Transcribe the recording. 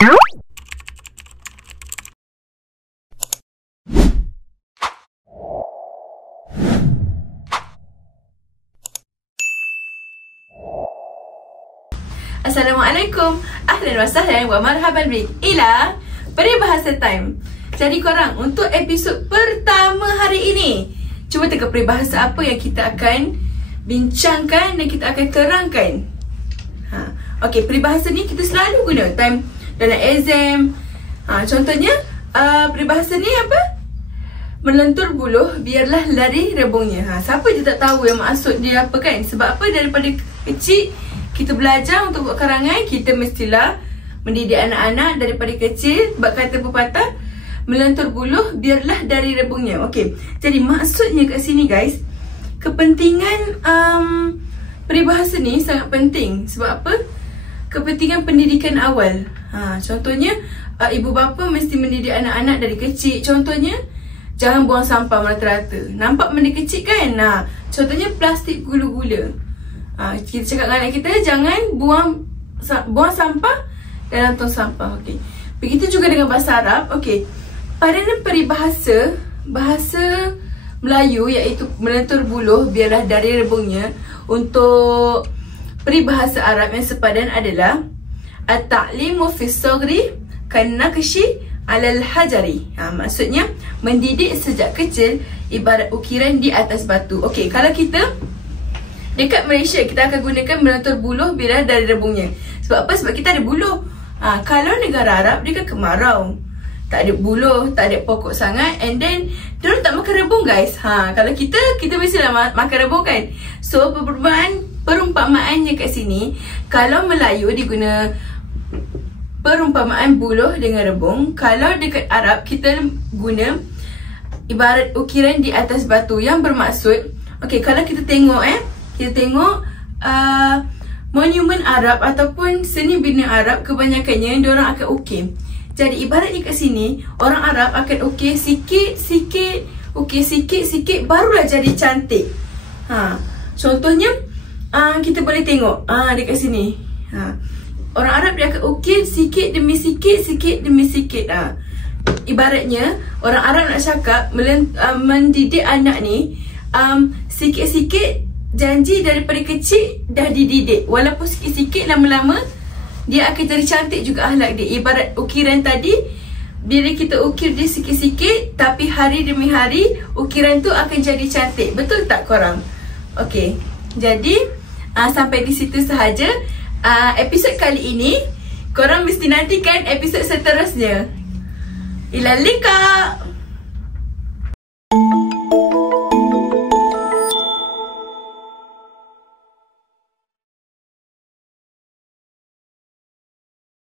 Assalamualaikum, ahlan wa sahlan wa marhaban bik ila Peribahasa Time. Jadi korang, untuk episod pertama hari ini, cuba tengok peribahasa apa yang kita akan bincangkan dan kita akan terangkan. Okey, peribahasa ni kita selalu guna time dalam exam. Contohnya, peribahasa ni apa? Melentur buluh biarlah lari rebungnya. Siapa je tak tahu yang maksud dia apa kan? Sebab apa? Daripada kecil kita belajar untuk buat karangan, kita mestilah mendidik anak-anak daripada kecil. Sebab kata pepatah, melentur buluh biarlah dari rebungnya. Okey, jadi maksudnya kat sini guys, kepentingan peribahasa ni sangat penting. Sebab apa? Kepentingan pendidikan awal. Contohnya, ibu bapa mesti mendidik anak-anak dari kecil. Contohnya, jangan buang sampah merata-rata. Nampak benda kecil kan? Contohnya plastik gula-gula. Kita cakap dengan anak kita, jangan buang sampah dalam tong sampah. Okey. Begitu juga dengan bahasa Arab. Okey. Pada peribahasa bahasa Melayu iaitu melentur buluh biarlah dari rebungnya, untuk peribahasa Arab yang sepadan adalah at-ta'limu fis saghri kan-naqshi 'alal hajari. Maksudnya mendidik sejak kecil ibarat ukiran di atas batu. Okey, kalau kita dekat Malaysia, kita akan gunakan melentur buluh biarlah dari rebungnya. Sebab apa? Sebab kita ada buluh. Kalau negara Arab, dia kan kemarau, tak ada buluh, tak ada pokok sangat, and then diorang tak makan rebung guys. Kalau kita mestilah makan rebung kan. So perumpamaannya kat sini, kalau Melayu diguna perumpamaan buluh dengan rebung. Kalau dekat Arab, kita guna ibarat ukiran di atas batu, yang bermaksud, okey, kalau kita tengok monumen Arab ataupun seni bina Arab, kebanyakannya diorang akan ukir. Jadi ibaratnya kat sini, orang Arab akan ukir sikit-sikit, ukir sikit-sikit, barulah jadi cantik. Contohnya, kita boleh tengok dekat sini. Orang Arab dia akan ukir sikit demi sikit, sikit demi sikit. Ibaratnya orang Arab nak cakap mendidik anak ni, sikit-sikit, janji daripada kecil dah dididik. Walaupun sikit-sikit, lama-lama dia akan jadi cantik juga akhlak dia. Ibarat ukiran tadi, bila kita ukir dia sikit-sikit, tapi hari demi hari ukiran tu akan jadi cantik. Betul tak korang? Okey, jadi sampai di situ sahaja episod kali ini. Korang mesti nantikan episod seterusnya. Ila liqa.